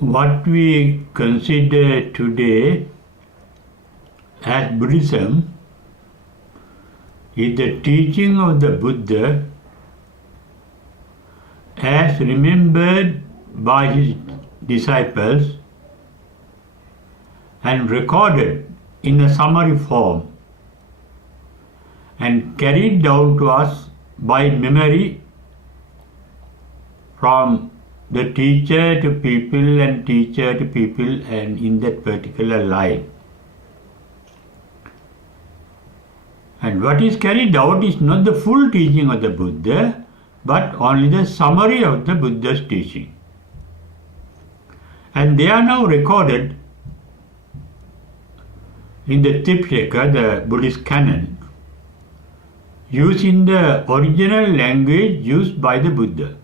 what we consider today as Buddhism is the teaching of the Buddha as remembered by his disciples and recorded in a summary form and carried down to us by memory from the teacher to people and teacher to people and in that particular line. And what is carried out is not the full teaching of the Buddha, but only the summary of the Buddha's teaching. And they are now recorded in the Tripitaka, the Buddhist canon, using the original language used by the Buddha.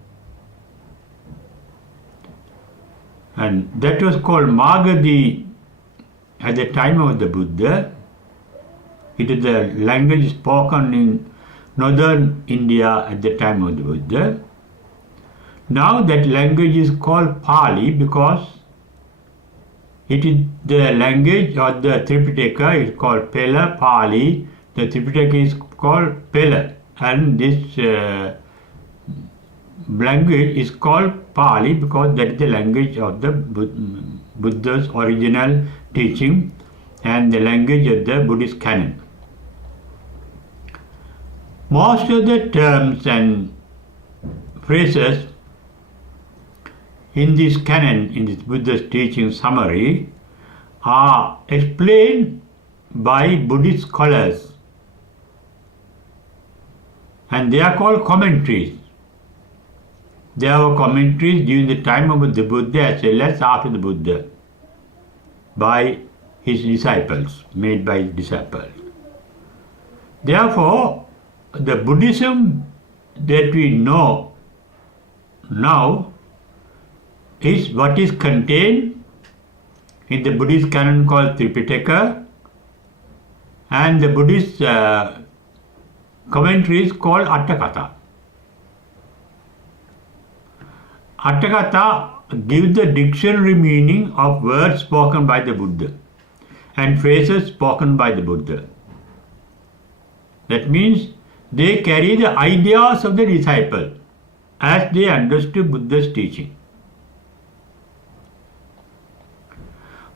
And that was called Magadhi at the time of the Buddha. It is the language spoken in northern India at the time of the Buddha. Now that language is called Pali because it is the language of the Tripitaka is called Pela, Pali. The Tripitaka is called Pela, and this language is called Pali because that is the language of the Buddha's original teaching and the language of the Buddhist canon. Most of the terms and phrases in this canon, in this Buddha's teaching summary, are explained by Buddhist scholars, and they are called commentaries. There were commentaries during the time of the Buddha as well as after the Buddha by his disciples, made by his disciples. Therefore, the Buddhism that we know now is what is contained in the Buddhist canon called Tripitaka, and the Buddhist commentaries called Atthakatha. Atthakatha gives the dictionary meaning of words spoken by the Buddha and phrases spoken by the Buddha. That means they carry the ideas of the disciple as they understood Buddha's teaching.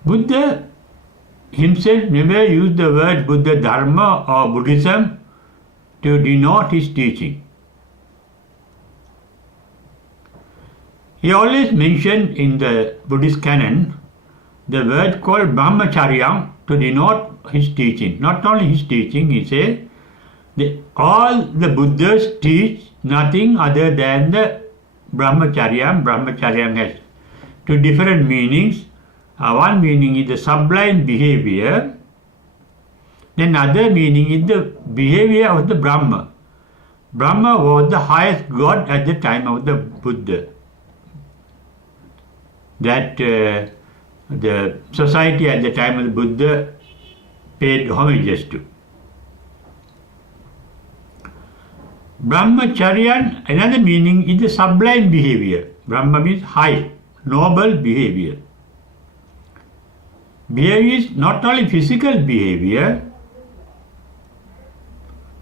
Buddha himself never used the word Buddha Dharma or Buddhism to denote his teaching. He always mentioned in the Buddhist canon the word called Brahmacharya to denote his teaching. Not only his teaching, he said, all the Buddhas teach nothing other than the Brahmacharya. Brahmacharya has two different meanings. One meaning is the sublime behavior, then other meaning is the behavior of the Brahma. Brahma was the highest god at the time of the Buddha, that the society at the time of the Buddha paid homages to. Brahmacharya, another meaning is the sublime behavior. Brahma means high, noble behavior. Behavior is not only physical behavior,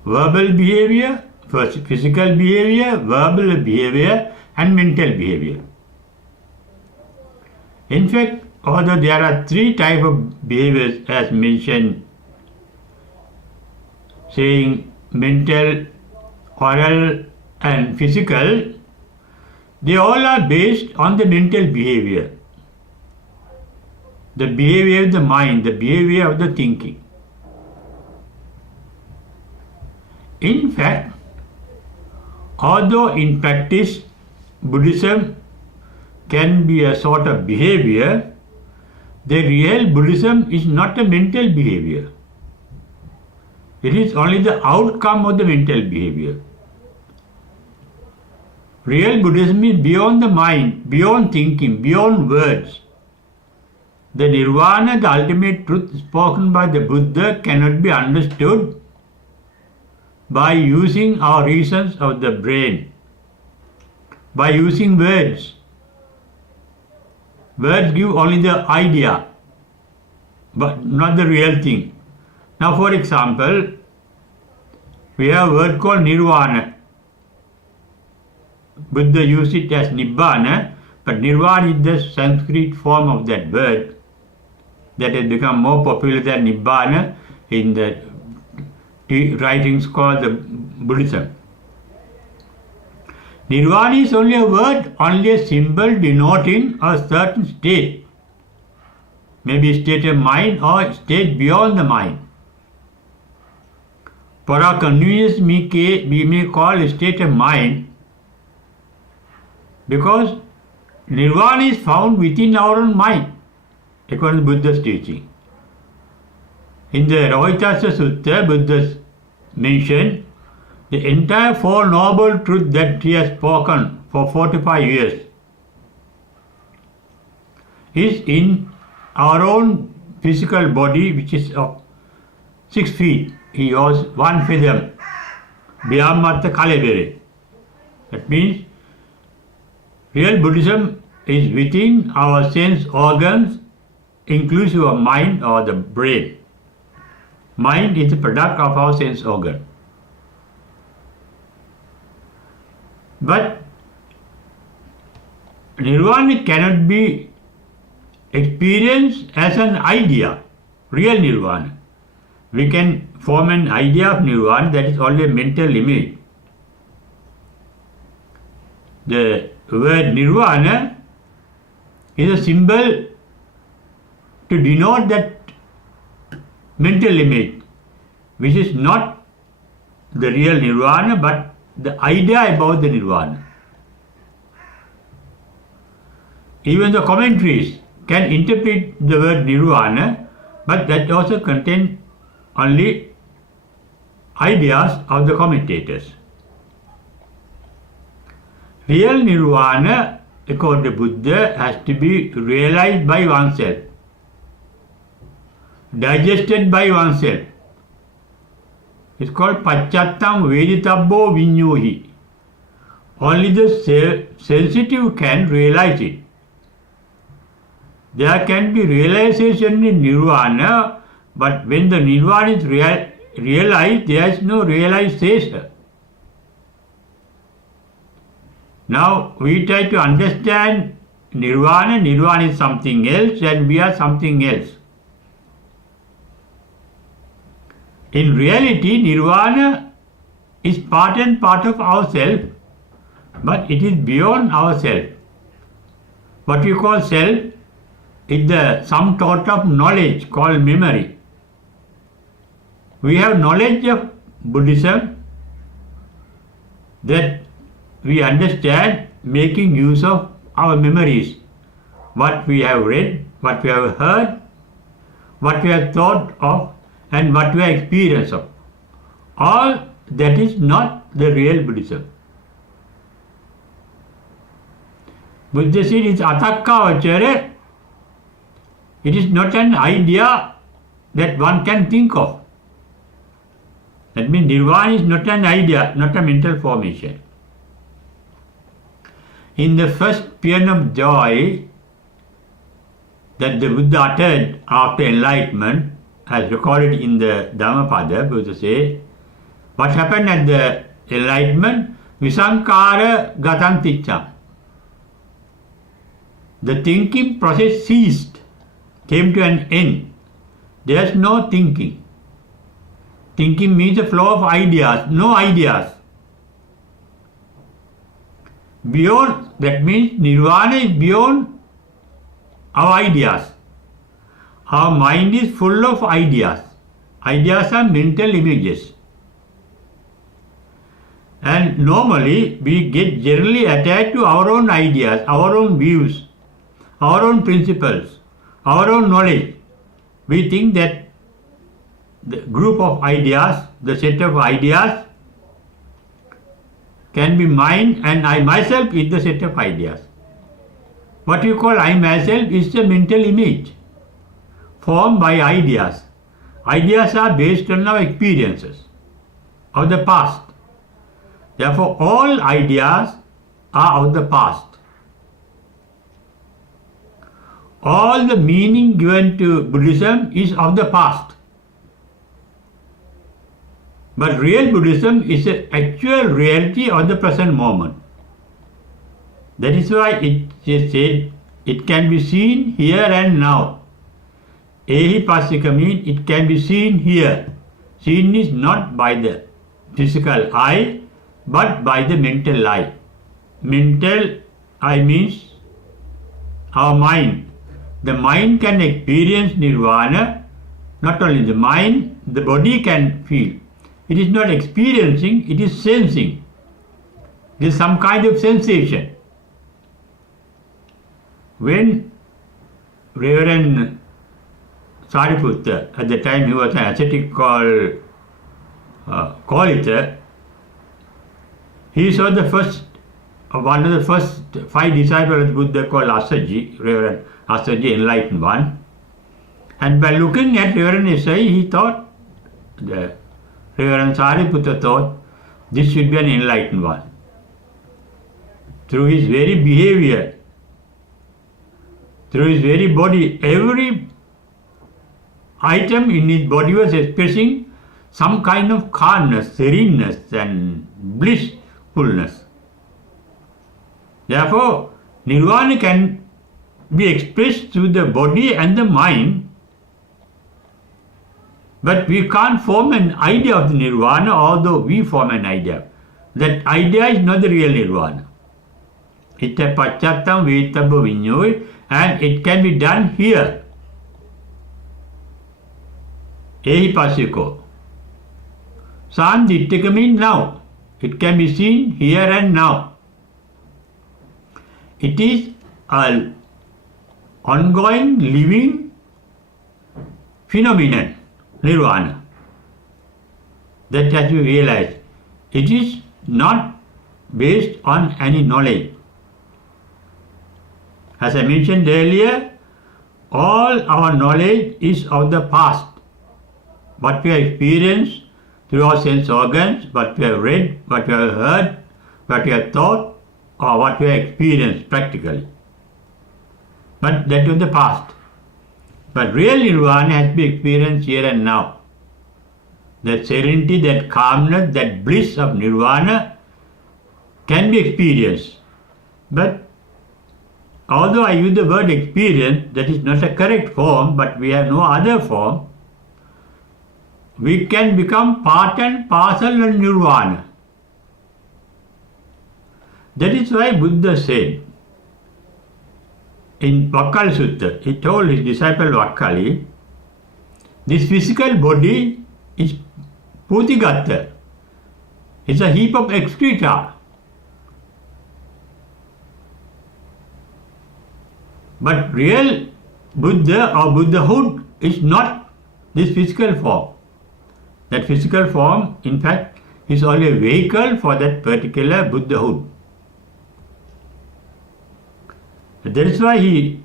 verbal behavior, physical behavior, verbal behavior, and mental behavior. In fact, although there are three types of behaviors as mentioned, saying mental, oral, and physical, they all are based on the mental behavior. The behavior of the mind, the behavior of the thinking. In fact, although in practice Buddhism can be a sort of behavior, the real Buddhism is not a mental behavior. It is only the outcome of the mental behavior. Real Buddhism is beyond the mind, beyond thinking, beyond words. The nirvana, the ultimate truth spoken by the Buddha, cannot be understood by using our reasons of the brain, by using words. Words give only the idea, but not the real thing. Now, for example, we have a word called nirvana. Buddha used it as nibbana, but nirvana is the Sanskrit form of that word that has become more popular than nibbana in the writings called the Buddhism. Nirvana is only a word, only a symbol denoting a certain state, maybe a state of mind or a state beyond the mind. For our convenience, we may call a state of mind because nirvana is found within our own mind, according to Buddha's teaching. In the Rohitassa Sutta, Buddha mentioned the entire Four Noble Truths that he has spoken for 45 years is in our own physical body, which is of 6 feet. He was 1 feather, Vyamatta Kalebere. That means real Buddhism is within our sense organs, inclusive of mind or the brain. Mind is the product of our sense organ. But nirvana cannot be experienced as an idea, real nirvana. We can form an idea of nirvana that is only a mental image. The word nirvana is a symbol to denote that mental image, which is not the real nirvana but the idea about the nirvana. Even the commentaries can interpret the word nirvana, but that also contains only ideas of the commentators. Real nirvana, according to Buddha, has to be realized by oneself, digested by oneself. It's called Pacchattam Veditabbo Vinyohi. Only the sensitive can realize it. There can be realization in nirvana, but when the nirvana is realized, there is no realization. Now we try to understand nirvana. Nirvana is something else and we are something else. In reality, nirvana is part and part of ourself, but it is beyond ourself. What we call self is the sum total of knowledge called memory. We have knowledge of Buddhism that we understand making use of our memories, what we have read, what we have heard, what we have thought of, and what we have experienced of. All that is not the real Buddhism. Buddha said it's atakkavacare. It is not an idea that one can think of. That means nirvana is not an idea, not a mental formation. In the first paean of joy that the Buddha uttered after enlightenment, as recorded in the Dhammapada, Buddha says, what happened at the enlightenment? Visankara gatanticca. The thinking process ceased, came to an end. There is no thinking. Thinking means a flow of ideas, no ideas. Beyond, that means nirvana is beyond our ideas. Our mind is full of ideas. Ideas are mental images. And normally we get generally attached to our own ideas, our own views, our own principles, our own knowledge. We think that the group of ideas, the set of ideas can be mine and I myself is the set of ideas. What you call I myself is a mental image formed by ideas. Ideas are based on our experiences of the past. Therefore, all ideas are of the past. all the meaning given to Buddhism is of the past. But real Buddhism is the actual reality of the present moment. That is why it is said it can be seen here and now. Abeywickrama means it can be seen here. Seen is not by the physical eye, but by the mental eye. Mental eye means our mind. The mind can experience nirvana. Not only the mind, the body can feel. It is not experiencing, it is sensing. It is some kind of sensation. When Reverend Sariputta, at the time he was an ascetic called Kolita, he saw the first, one of the first 5 disciples of Buddha called Asaji, Reverend Asaji, enlightened one. And by looking at Reverend Asai, he thought, the Reverend Sariputta thought, this should be an enlightened one. Through his very behavior, through his very body, every item in his body was expressing some kind of calmness, sereneness and blissfulness. Therefore, nirvana can be expressed through the body and the mind, but we can't form an idea of the nirvana, although we form an idea. That idea is not the real nirvana. Ita pacchattam vetabba vinyoy, and it can be done here. Ehipasiko. Sandittika means now. It can be seen here and now. It is an ongoing, living phenomenon, nirvana. That has to be realized. It is not based on any knowledge. As I mentioned earlier, all our knowledge is of the past. What we have experienced through our sense organs, what we have read, what we have heard, what we have thought, or what we have experienced practically. But that was the past. But real nirvana has to be experienced here and now. That serenity, that calmness, that bliss of nirvana can be experienced. But although I use the word experience, that is not a correct form, but we have no other form. We can become part and parcel of nirvana. That is why Buddha said in Vakkali Sutta, he told his disciple Vakkali, this physical body is Putigatta. It's a heap of excreta. But real Buddha or Buddhahood is not this physical form. That physical form, in fact, is only a vehicle for that particular Buddhahood. That is why he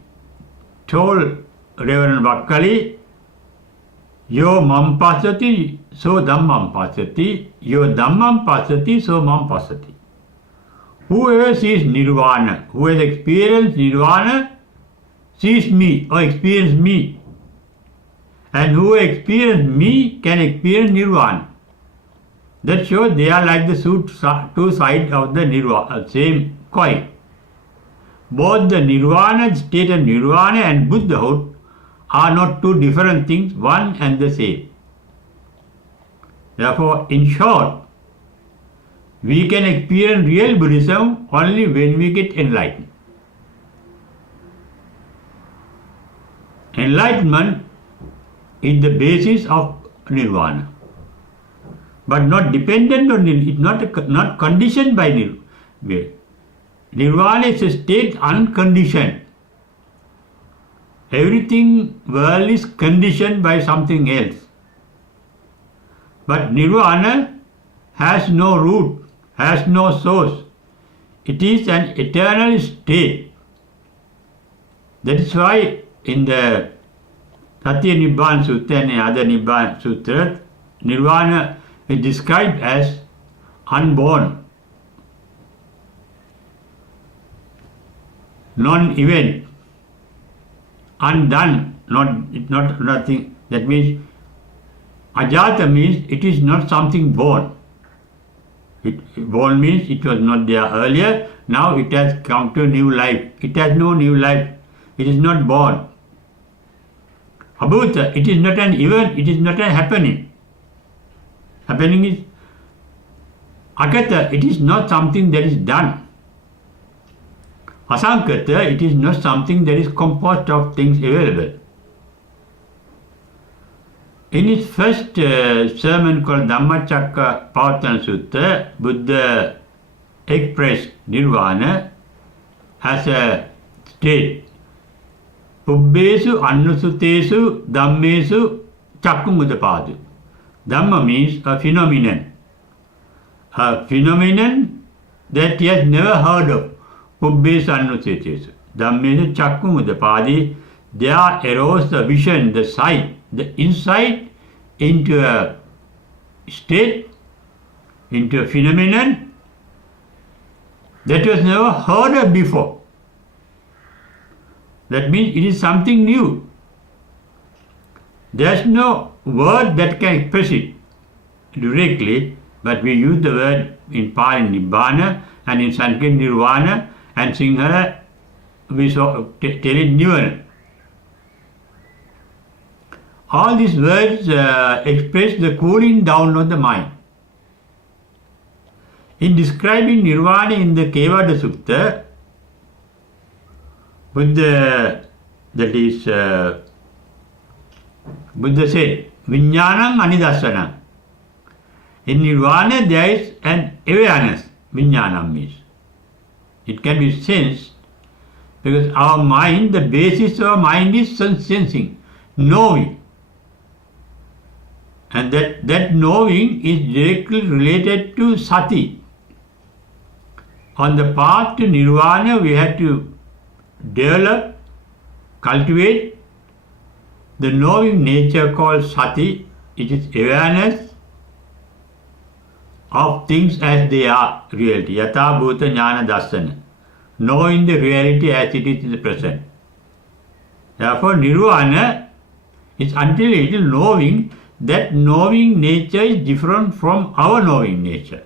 told Reverend Vakkali, Yo mam pasati, so dhammam pasati, yo dhammam pasati, so mam pasati. Whoever sees nirvana, who has experienced nirvana, sees me or experience me. And who experience me can experience nirvana. That shows they are like the two sides of the nirvana, same coin. Both the nirvana, state of nirvana and Buddhahood are not two different things, one and the same. Therefore, in short, we can experience real Buddhism only when we get enlightened. Enlightenment is the basis of nirvana, but not dependent on it. It's not conditioned by nirvana. Nirvana is a state unconditioned. Everything world is conditioned by something else. But nirvana has no root, has no source. It is an eternal state. That is why in the Satya Nibbana Sutta and other Nibbana Sutras, nirvana is described as unborn, non-event, undone, not nothing. That means ajata means it is not something born. Born means it was not there earlier, now it has come to new life. It has no new life. It is not born. Abhuta, it is not an event, it is not a happening. Happening is agata, it is not something that is done. Asankata, it is not something that is composed of things available. In his first sermon called Dhammacakkappavattana Sutta, Buddha expressed nirvana as a state. Pubbesu annusutesu dhammesu chakkumudapadu. Dhamma means a phenomenon. A phenomenon that he has never heard of. Pubbesu annusutesu. Dhammesu chakkumudapadi. There arose the vision, the sight, the insight into a state, into a phenomenon that was never heard of before. That means it is something new. There is no word that can express it directly, but we use the word in Pali Nibbana and in Sanskrit Nirvana, and Sinhala we tell it Nirvana. All these words express the cooling down of the mind. In describing Nirvana in the Kevada Sutta, Buddha said, Vijnanam Anidasana. In Nirvana there is an awareness, Vijnanam means. It can be sensed because our mind, the basis of our mind is sensing, knowing. And that knowing is directly related to sati. On the path to Nirvana, we have to develop, cultivate the knowing nature called sati. It is awareness of things as they are, reality. Yatha bhuta jnana dassana. Knowing the reality as it is in the present. Therefore, Nirvana is until it is knowing. That knowing nature is different from our knowing nature.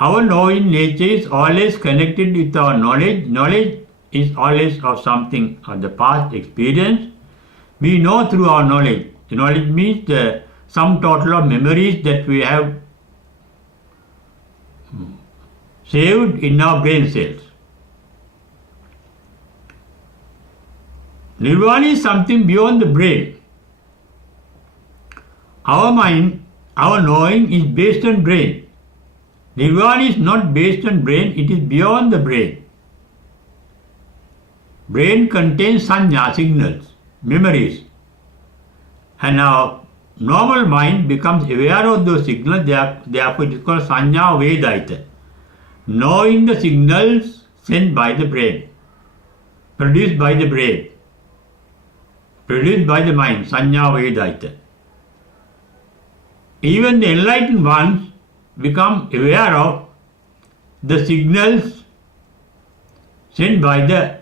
Our knowing nature is always connected with our knowledge. Knowledge is always of something of the past experience. We know through our knowledge. Knowledge means the sum total of memories that we have saved in our brain cells. Nirvana is something beyond the brain. Our mind, our knowing is based on brain. Nirvana is not based on brain, it is beyond the brain. Brain contains sanya, signals, memories. And our normal mind becomes aware of those signals, therefore it is called sanya vedaita. Knowing the signals sent by the brain, produced by the brain, produced by the mind, sanya vedaita. Even the enlightened ones become aware of the signals sent by the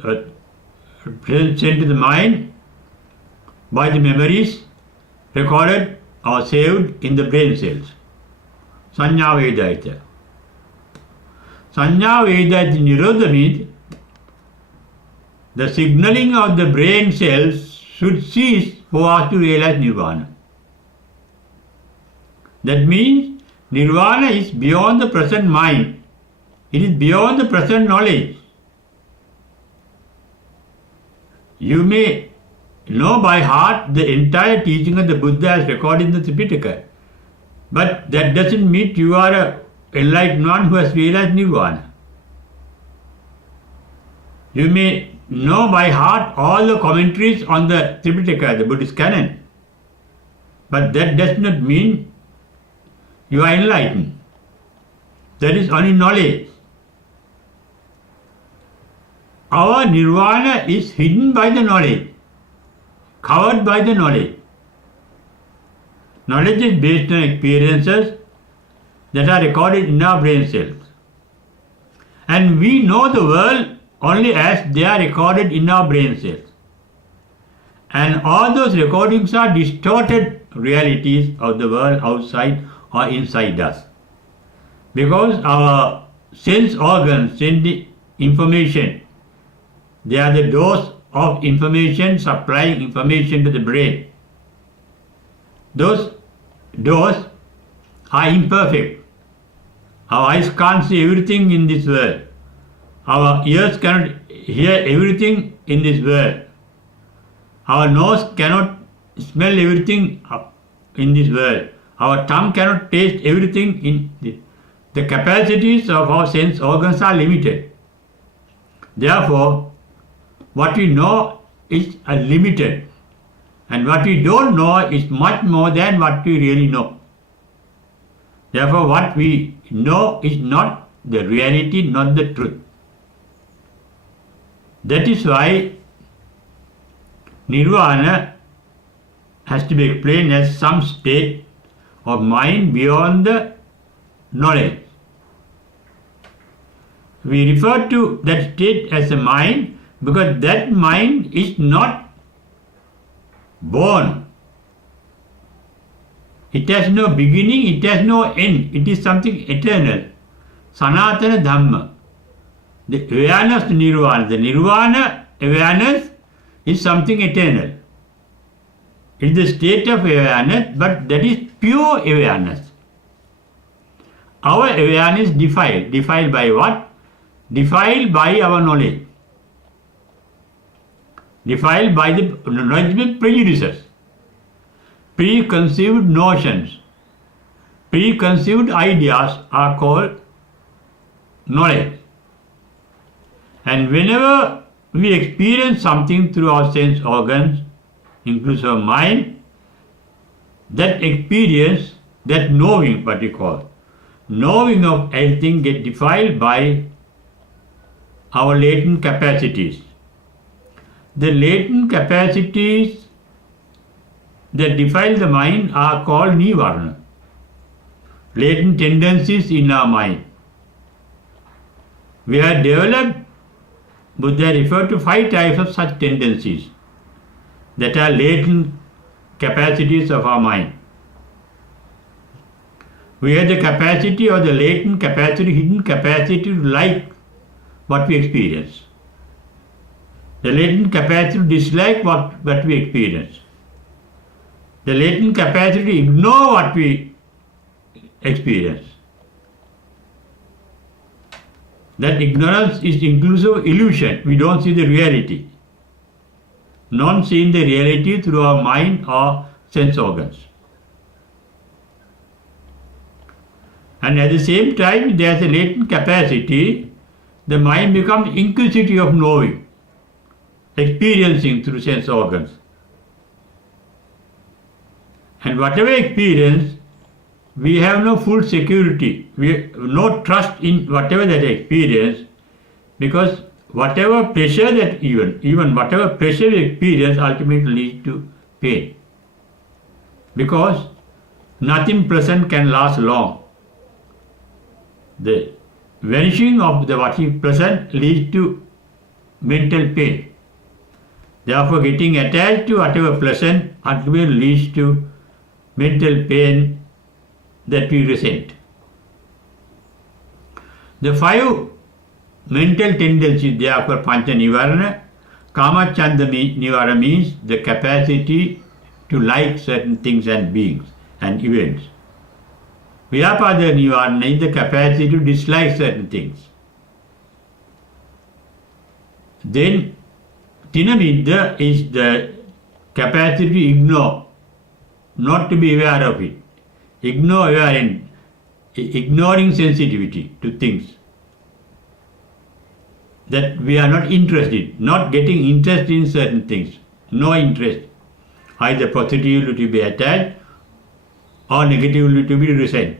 sent to the mind by the memories recorded or saved in the brain cells. Sanya Vedaita. Sanya Vedaita Nirodha means the signaling of the brain cells should cease for us to realize Nirvana. That means Nirvana is beyond the present mind. It is beyond the present knowledge. You may know by heart the entire teaching of the Buddha as recorded in the Tripitaka, but that doesn't mean you are an enlightened one who has realized Nirvana. You may know by heart all the commentaries on the Tripitaka, the Buddhist canon, but that does not mean you are enlightened. That is only knowledge. Our Nirvana is hidden by the knowledge, covered by the knowledge. Knowledge is based on experiences that are recorded in our brain cells. And we know the world only as they are recorded in our brain cells. And all those recordings are distorted realities of the world outside or inside us. Because our sense organs send the information. They are the doors of information, supplying information to the brain. Those doors are imperfect. Our eyes can't see everything in this world. Our ears cannot hear everything in this world. Our nose cannot smell everything in this world. Our tongue cannot taste everything in this. The capacities of our sense organs are limited. Therefore, what we know is limited, and what we don't know is much more than what we really know. Therefore, what we know is not the reality, not the truth. That is why Nirvana has to be explained as some state of mind beyond the knowledge. We refer to that state as a mind because that mind is not born. It has no beginning, it has no end. It is something eternal. Sanatana Dhamma. The awareness to Nirvana. The Nirvana awareness is something eternal. It is the state of awareness, but that is pure awareness. Our awareness defiled. Defiled by what? Defiled by our knowledge. Defiled by the knowledge with prejudices, preconceived notions, preconceived ideas are called knowledge. And whenever we experience something through our sense organs, inclusive of mind, that experience, that knowing, what we call, knowing of anything get defiled by our latent capacities. The latent capacities that defile the mind are called nivarana, latent tendencies in our mind. We have developed, Buddha referred to 5 types of such tendencies that are latent capacities of our mind. We have the capacity or the latent capacity, hidden capacity to like what we experience. The latent capacity to dislike what we experience. The latent capacity to ignore what we experience. That ignorance is inclusive illusion. We don't see the reality. Not seeing the reality through our mind or sense organs. And at the same time, there is a latent capacity. The mind becomes inquisitive of knowing, experiencing through sense organs. And whatever experience, we have no full security, we have no trust in whatever that experience, because whatever pleasure that even whatever pleasure we experience ultimately leads to pain. Because nothing pleasant can last long. The vanishing of the what is pleasant leads to mental pain. Therefore, getting attached to whatever pleasant ultimately leads to mental pain that we resent. The 5 mental tendencies, they are called Pancha Nivarana. Kamachanda Nivarana means the capacity to like certain things and beings and events. Vyapada Nivarana is the capacity to dislike certain things. Then Tinamidda is the capacity to ignore, not to be aware of it. Ignoring sensitivity to things. That we are not interested, not getting interest in certain things. No interest. Either positively to be attached or negatively to be resent.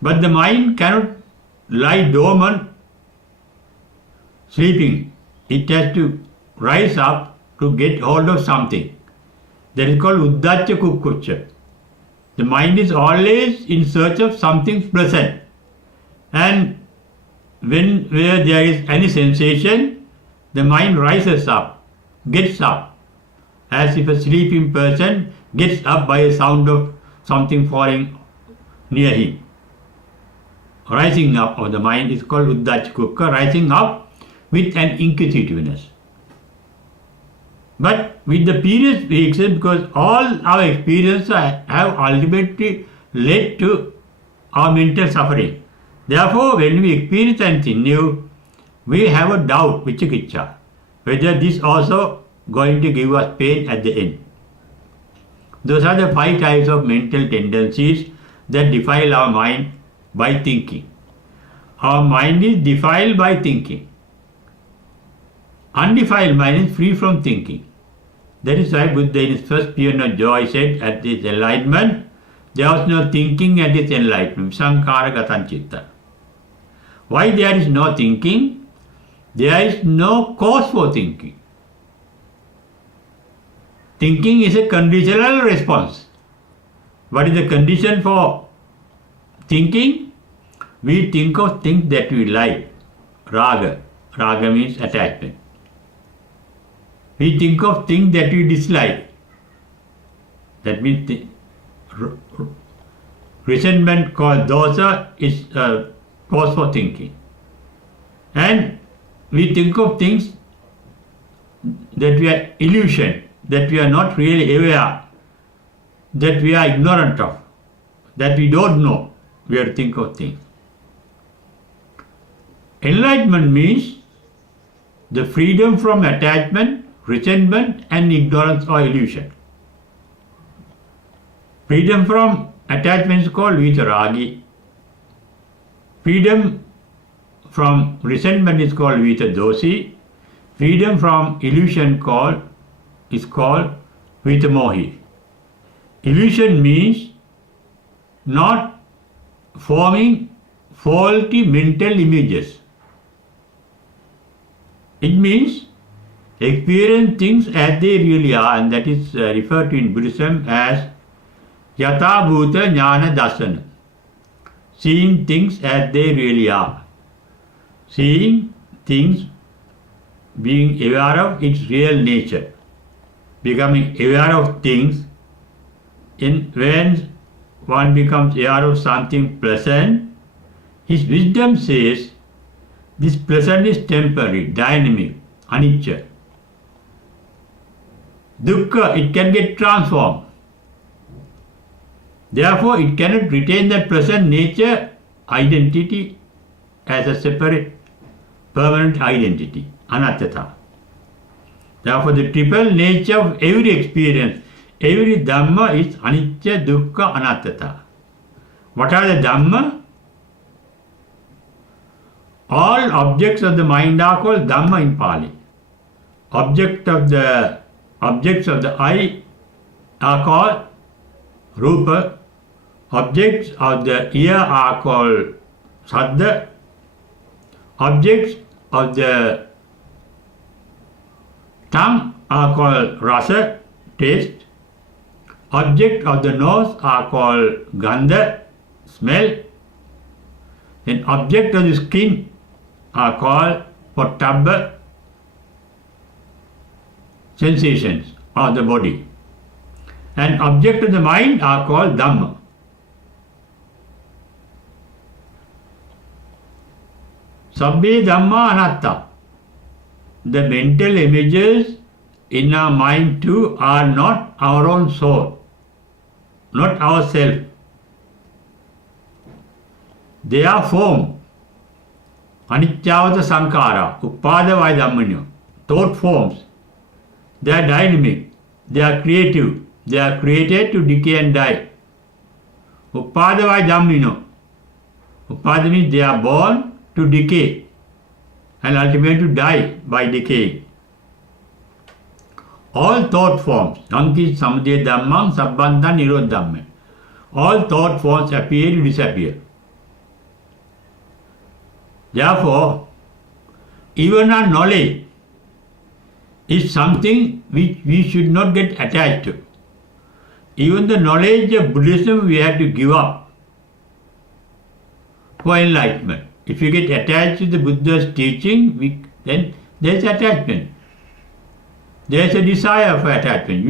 But the mind cannot lie dormant, sleeping. It has to rise up to get hold of something. That is called Uddacha Kukkucha. The mind is always in search of something pleasant. And where there is any sensation, the mind rises up, gets up, as if a sleeping person gets up by a sound of something falling near him. Rising up of the mind is called uddachikukka, rising up with an inquisitiveness. But with the period we accept, because all our experiences have ultimately led to our mental suffering. Therefore, when we experience anything new, we have a doubt, vichikiccha, whether this also going to give us pain at the end. Those are the 5 types of mental tendencies that defile our mind by thinking. Our mind is defiled by thinking. Undefiled mind is free from thinking. That is why Buddha in his first paean of joy said, at his enlightenment, there was no thinking at his enlightenment. Sankara gatan chitta. Why there is no thinking? There is no cause for thinking. Thinking is a conditional response. What is the condition for thinking? We think of things that we like. Raga. Raga means attachment. We think of things that we dislike. That means resentment called dosa is a cause for thinking. And we think of things that we are illusion, that we are not really aware, that we are ignorant of, that we don't know. We have to think of things. Enlightenment means the freedom from attachment, resentment and ignorance or illusion. Freedom from attachment is called vitaragi. Freedom from resentment is called vitadosi. Freedom from illusion is called vitamohi. Illusion means not forming faulty mental images. It means experience things as they really are, and that is referred to in Buddhism as yatha bhuta jnana dasana. Seeing things as they really are. Seeing things, being aware of its real nature. Becoming aware of things, when one becomes aware of something pleasant, his wisdom says this pleasant is temporary, dynamic, anicca. Dukkha, it can get transformed. Therefore, it cannot retain that present nature identity as a separate, permanent identity, anattata. Therefore, the triple nature of every experience, every Dhamma is anicca, dukkha, anattata. What are the Dhamma? All objects of the mind are called Dhamma in Pali. Objects of the eye are called Rupa. Objects of the ear are called Saddha. Objects of the tongue are called Rasa, taste. Objects of the nose are called Gandha, smell. Then objects of the skin are called Pottabha, sensations of the body. And objects of the mind are called Dhamma. Sabbe Dhamma Anatta. The mental images in our mind too are not our own soul, not ourself. They are form. Anicca sankhara, uppadavaya dhammanyo, thought forms. They are dynamic, they are creative, they are created to decay and die. Uppadavaya dhammino. Uppada means they are born to decay and ultimately to die by decaying. All thought forms, Sankhi Samadhi Dhammam Sabbandha Nirodha Dhammam. All thought forms appear to disappear. Therefore, even our knowledge is something which we should not get attached to. Even the knowledge of Buddhism we have to give up for enlightenment. If you get attached to the Buddha's teaching, then there is attachment. There is a desire for attachment.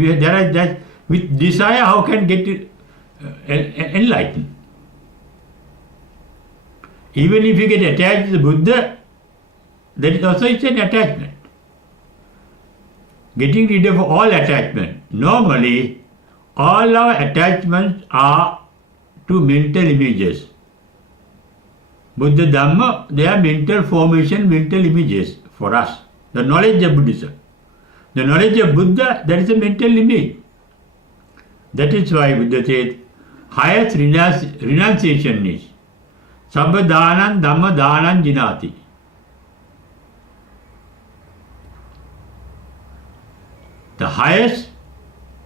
With desire, how can get enlightened? Even if you get attached to the Buddha, that is also an attachment. Getting rid of all attachment. Normally, all our attachments are to mental images. Buddha Dhamma, they are mental formation, mental images for us. The knowledge of Buddhism. The knowledge of Buddha, that is a mental image. That is why Buddha said, highest renunciation is Sabba Dhanam Dhamma Dhanam Jinati. The highest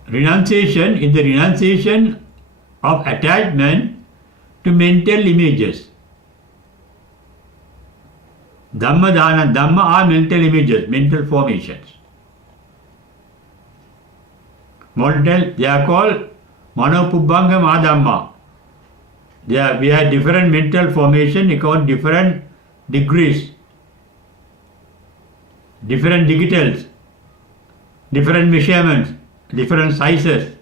renunciation is the renunciation of attachment to mental images. Dhamma Dhanam, Dhamma are mental images, mental formations. They are called Manopubbanga Madhamma. We have different mental formation called different degrees, different digitals, different measurements, different sizes,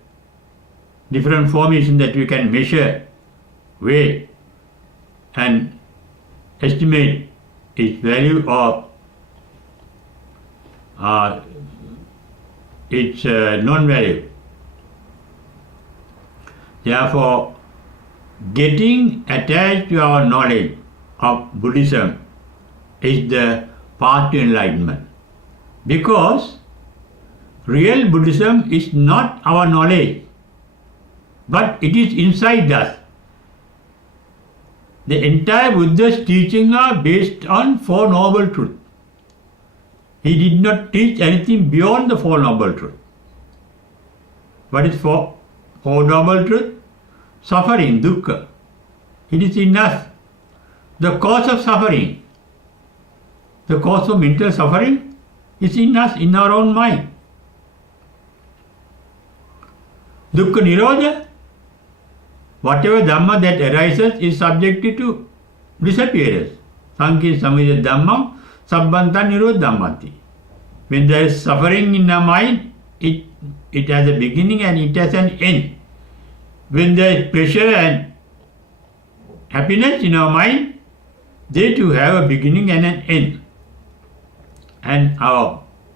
different formation that we can measure, weigh, and estimate its value of its non-value. Therefore, getting attached to our knowledge of Buddhism is the path to enlightenment. Because real Buddhism is not our knowledge, but it is inside us. The entire Buddha's teachings are based on Four Noble Truths. He did not teach anything beyond the Four Noble Truths. What is Four Noble Truths? Suffering, dukkha. It is in us. The cause of suffering, the cause of mental suffering is in us, in our own mind. Dukkha nirodha, whatever Dhamma that arises is subjected to disappearance. Sankhi samudaya Dhammam sabbanta nirodha dhammati. When there is suffering in our mind, it has a beginning and it has an end. When there is pleasure and happiness in our mind, they too have a beginning and an end. And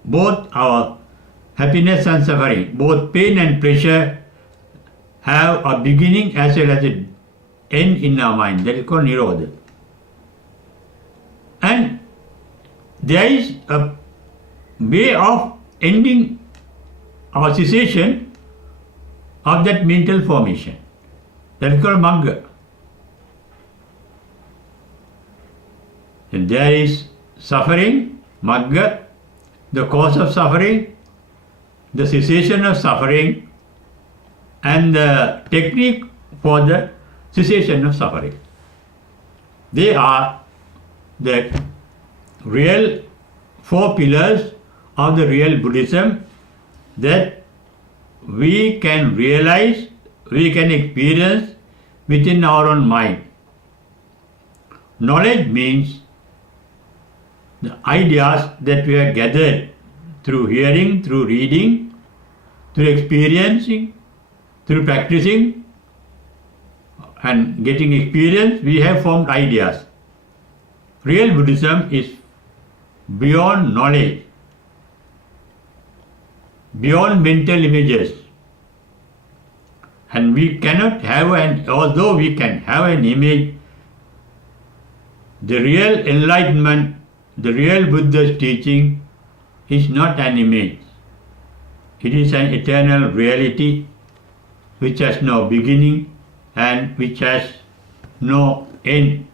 both our happiness and suffering, both pain and pleasure, have a beginning as well as an end in our mind. That is called Nirodha. And there is a way of ending our cessation of that mental formation. That is called Magga. And there is suffering, Magga, the cause of suffering, the cessation of suffering, and the technique for the cessation of suffering. They are the real four pillars of the real Buddhism that we can realize, we can experience within our own mind. Knowledge means the ideas that we have gathered through hearing, through reading, through experiencing, through practicing and getting experience, we have formed ideas. Real Buddhism is beyond knowledge, beyond mental images. And we cannot have although we can have an image, the real enlightenment, the real Buddha's teaching is not an image. It is an eternal reality which has no beginning and which has no end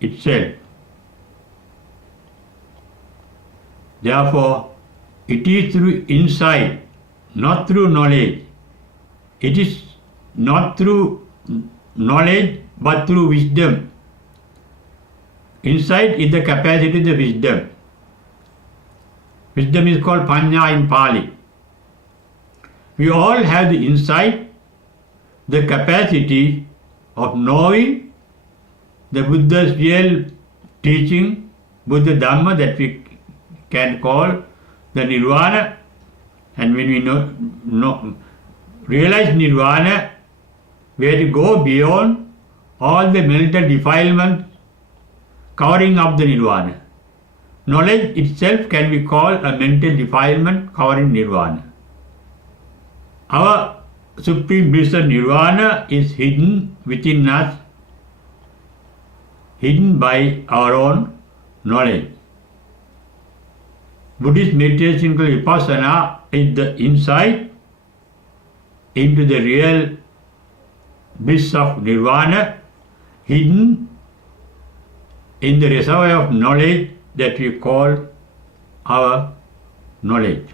itself. Therefore, it is through insight, not through knowledge. It is not through knowledge but through wisdom. Insight is the capacity of the wisdom. Wisdom is called Panya in Pali. We all have the insight, the capacity of knowing the Buddha's real teaching, Buddha Dhamma, that we can call the Nirvana. And when we realize Nirvana, we have to go beyond all the mental defilements covering up the Nirvana. Knowledge itself can be called a mental defilement covering Nirvana. Our supreme bliss of Nirvana is hidden within us, hidden by our own knowledge. Buddhist meditation called Vipassana is the insight into the real bliss of Nirvana, hidden in the reservoir of knowledge that we call our knowledge.